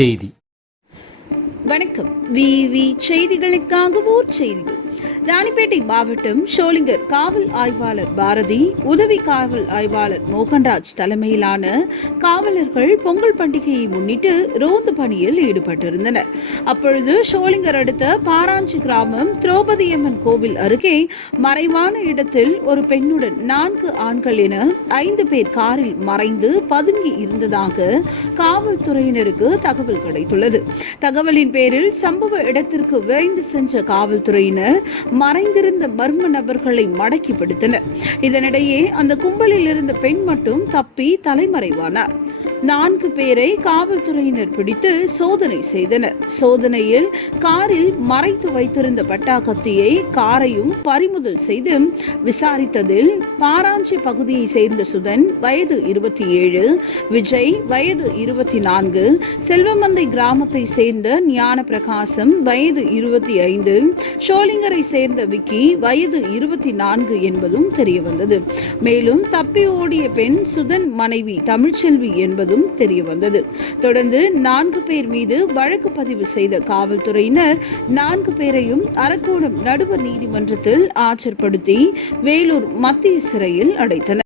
செய்தி. வணக்கம். விவி செய்திகளுக்காக ஓர் செய்திகள். ராணிப்பேட்டை மாவட்டம் ஷோலிங்கர் காவல் ஆய்வாளர் பாரதி, உதவி காவல் ஆய்வாளர் மோகன்ராஜ் தலைமையிலான காவலர்கள் பொங்கல் பண்டிகையை முன்னிட்டு ரோந்து பணியில் ஈடுபட்டிருந்தனர். அப்பொழுது ஷோலிங்கர் அடுத்த பாராஞ்சி கிராமம் திரௌபதியம்மன் கோவில் அருகே மறைவான இடத்தில் ஒரு பெண்ணுடன் 4 ஆண்கள் என 5 பேர் காரில் மறைந்து பதுங்கி இருந்ததாக காவல்துறையினருக்கு தகவல் கிடைத்துள்ளது. தகவலின் பேரில் சம்பவ இடத்திற்கு விரைந்து சென்ற காவல்துறையினர் மறைந்திருந்த மர்ம நபர்களை மடக்கி பிடித்தனர். இதனிடையே அந்த கும்பலில் இருந்த பெண் மட்டும் தப்பி தலைமறைவானார். 4 பேரை காவல்துறையினர் பிடித்து சோதனை செய்தனர். சோதனையில் காரில் மறைத்து வைத்திருந்த பட்டாக்கத்தியை, காரையும் பறிமுதல் செய்து விசாரித்ததில் பாராஞ்சி பகுதியை சேர்ந்த சுதன் வயது 27, விஜய் வயது 24, செல்வமந்தை கிராமத்தை சேர்ந்த ஞான பிரகாசம் வயது 25, ஷோலிங்கரை சேர்ந்த விக்கி வயது 24 என்பதும் தெரியவந்தது. மேலும் தப்பி ஓடிய பெண் சுதன் மனைவி தமிழ்ச்செல்வி என்பதும் தெரியவந்தது. தொடர்ந்து 4 பேர் மீது வழக்கு பதிவு செய்த காவல்துறையினர் 4 பேரையும் அரக்கோணம் நடுவர் நீதிமன்றத்தில் ஆஜர்படுத்தி வேலூர் மத்திய சிறையில் அடைத்தனர்.